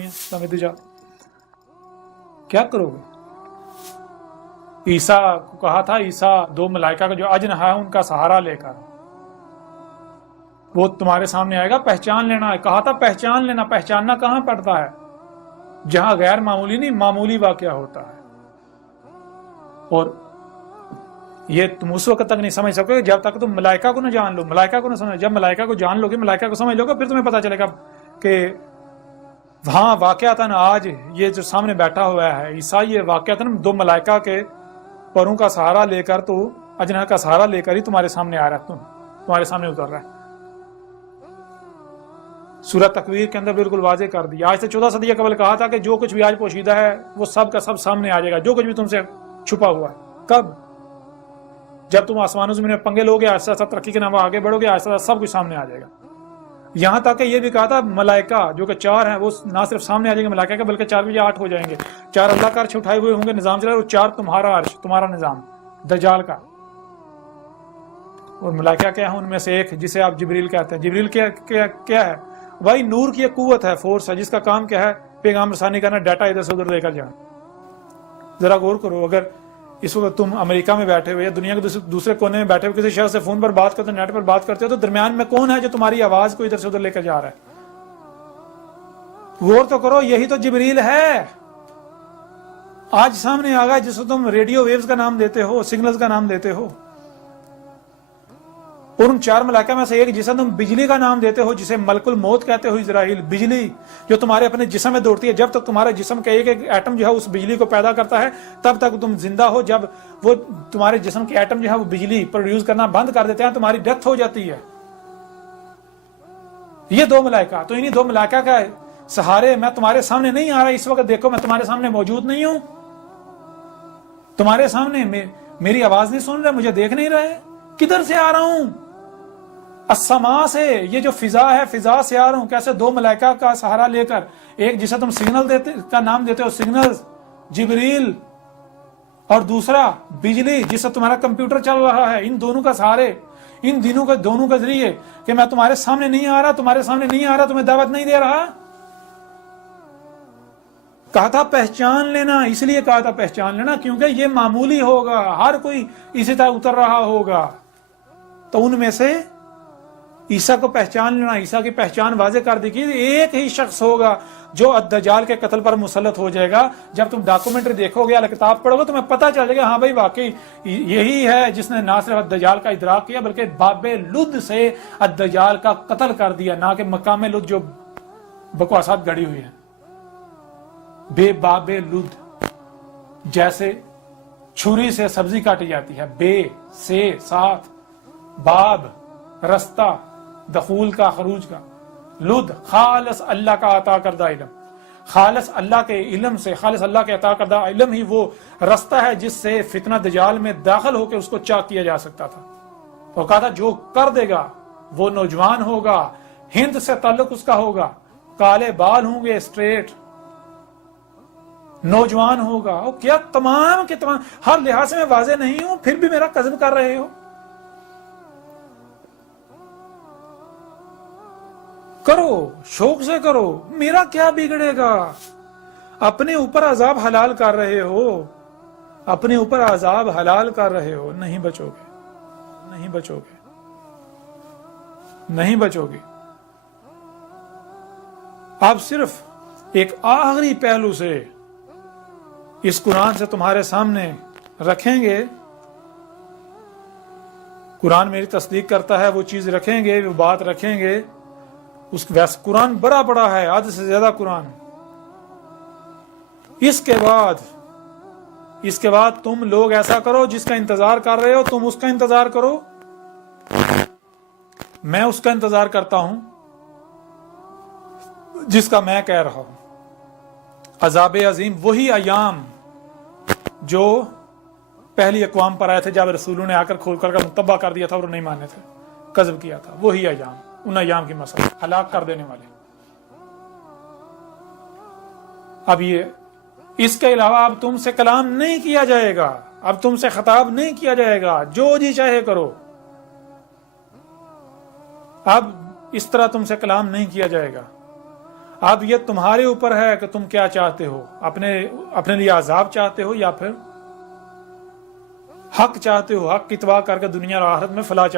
समित क्या करोगे? ईसा को कहा था, ईसा दो मलाइका का जो अजनहा है उनका सहारा लेकर वो तुम्हारे सामने आएगा, पहचान लेना है। कहा था पहचान लेना। पहचानना कहां पड़ता है? जहां गैर मामूली नहीं मामूली वाकया होता है। और ये तुम उस वक्त तक नहीं समझ सकोगे जब तक तुम मलाइका को न जान लो, मलाइका को न समझ। जब मलाइका को जान लोगे, मलाइका को समझ लोगे, फिर तुम्हें पता चलेगा कि वहां वाकयातन आज ये जो सामने बैठा हुआ है ईसा, ये वाकयातन दो मलाइका के परों का सहारा लेकर, तो अजनहा का सहारा लेकर ही तुम्हारे सामने आ रहा है, तुम्हारे सामने उतर रहा है। सूरह तकवीर के अंदर बिल्कुल वाज़ेह कर दिया। आज से 14 सदी कबल कहा था कि जो कुछ भी आज पोशीदा है वो सब का सब सामने आ जाएगा, जो कुछ भी तुमसे छुपा हुआ है। कब? जब तुम आसमानों से पंगे लोगे, आहिस्ता आहिस्ता तरक्की के नाम आगे बढ़ोगे, आहिस्ता आहिस्ता सब कुछ सामने आ जाएगा। यहां तक कि ये भी कहा था मलाइका जो कि 4 हैं वो ना सिर्फ सामने आ जाएंगे मलाइका के, बल्कि 4 भी 8 हो जाएंगे। 4 अल्लाह का अर्श उठाए हुए होंगे, निजाम चला, और 4 तुम्हारा अर्श, तुम्हारा निजाम दज्जाल का। और मलाइका क्या है? उनमें से एक जिसे आप जिब्रील कहते हैं। जिब्रील क्या है? भाई नूर की एक कुव्वत है, फोर्स है, जिसका काम क्या है? पैगाम रसानी करना, डाटा इधर से उधर लेकर जाना। जरा गौर करो, अगर इस वक्त तुम अमेरिका में बैठे हुए या दुनिया के दूसरे कोने में बैठे हुए किसी शख्स से फोन पर बात करते हो, नेट पर बात करते हो, तो दरमियान में कौन है जो तुम्हारी आवाज को इधर से उधर लेकर जा रहा है? गौर तो करो, यही तो जिब्रील है। आज सामने आ गया जिसको तुम रेडियो वेव्स का नाम देते हो, सिग्नल्स का नाम देते हो। और उन 4 मलाइका में से एक जिसे तुम बिजली का नाम देते हो, जिसे मलकुल मौत कहते हो, इजराइल, बिजली जो तुम्हारे अपने जिस्म में दौड़ती है। जब तक तुम्हारे जिस्म का एक एक एटम जो है उस बिजली को पैदा करता है, तब तक तुम जिंदा हो। जब वो तुम्हारे जिस्म के एटम जो है वो बिजली प्रोड्यूस करना बंद कर देते हैं, तुम्हारी डेथ हो जाती है। ये 2 मलाइका, तो इन्हीं 2 मलाइका का सहारे मैं तुम्हारे सामने नहीं आ रहा इस वक्त। देखो मैं तुम्हारे सामने मौजूद नहीं हूं, तुम्हारे सामने मेरी आवाज नहीं सुन रहे, मुझे देख नहीं रहे। किधर से आ रहा हूं? अस्समा से, ये जो फिजा है, फिजा से आ रहा हूं। कैसे? 2 मलाइका का सहारा लेकर, एक जिसे तुम सिग्नल देते का नाम देते हो, सिग्नल जिब्रील, और दूसरा बिजली जिससे तुम्हारा कंप्यूटर चल रहा है। इन दोनों का सहारे, इन दोनों के जरिए कि मैं तुम्हारे सामने नहीं आ रहा, तुम्हारे सामने नहीं आ रहा, तुम्हें दावत नहीं दे रहा। कहा था पहचान लेना, इसलिए कहा था पहचान लेना क्योंकि ये मामूली होगा, हर कोई इसी तरह उतर रहा होगा। तो उनमें से ईसा को पहचान लेना, ईसा की पहचान वाज़ेह कर दी कि एक ही शख्स होगा जो अद-दज्जाल के कत्ल पर मुसल्लत हो जाएगा। जब तुम डॉक्यूमेंट्री देखोगे या किताब पढ़ोगे तुम्हें पता चल जाएगा, हाँ भाई वाकई यही है जिसने ना सिर्फ अद-दज्जाल का इदराक किया बल्कि बाबे लुद से अद-दज्जाल का कत्ल कर दिया, ना कि मकाम लुद जो बकवासात गड़ी हुई है। बेबाबे लुद, जैसे छुरी से सब्जी काटी जाती है, बे से साथ, बाब रास्ता, दखूल का, खरूज का, लुद खालिस अल्लाह का अता करदा इल्म, खालिस अल्लाह के इल्म से, खालिस अल्लाह के अता करदा इल्म ही वो रास्ता है जिससे फितना दज्जाल में दाखिल होकर उसको चाक किया जा सकता था। तो कहा था जो कर देगा वो नौजवान होगा, हिंद से ताल्लुक उसका होगा, काले बाल होंगे, स्ट्रेट, नौजवान होगा। और क्या तमाम के तमाम, हर लिहाज से मैं वाज़ेह नहीं हूं फिर भी मेरा कज़्ब कर रहे हो। करो, शौक से करो, मेरा क्या बिगड़ेगा? अपने ऊपर अजाब हलाल कर रहे हो, अपने ऊपर अजाब हलाल कर रहे हो। नहीं बचोगे, नहीं बचोगे, नहीं बचोगे। आप सिर्फ एक आखिरी पहलू से इस कुरान से तुम्हारे सामने रखेंगे, कुरान मेरी तस्दीक करता है, वो चीज रखेंगे, वो बात रखेंगे। उस वैसे कुरान बड़ा बड़ा है, आधे से ज्यादा कुरान। इसके बाद तुम लोग ऐसा करो, जिसका इंतजार कर रहे हो तुम उसका इंतजार करो, मैं उसका इंतजार करता हूं जिसका मैं कह रहा हूं। अजाब अजीम, वही अयाम जो पहली अक़वाम पर आए थे जब रसूलों ने आकर खोल कर मुतब्बा कर दिया था और नहीं माने थे, कज़्ब किया था। वही अयाम, उन अयाम की मसला, हलाक कर देने वाले। अब ये इसके अलावा अब तुमसे कलाम नहीं किया जाएगा, अब तुमसे खिताब नहीं किया जाएगा, जो जी चाहे करो। अब इस तरह तुमसे कलाम नहीं किया जाएगा। اب یہ تمہارے اوپر ہے کہ تم کیا چاہتے ہو، اپنے لیے عذاب چاہتے ہو یا پھر حق چاہتے ہو، حق کی اتباع کر کے دنیا اور آخرت میں فلاح چاہتے ہو۔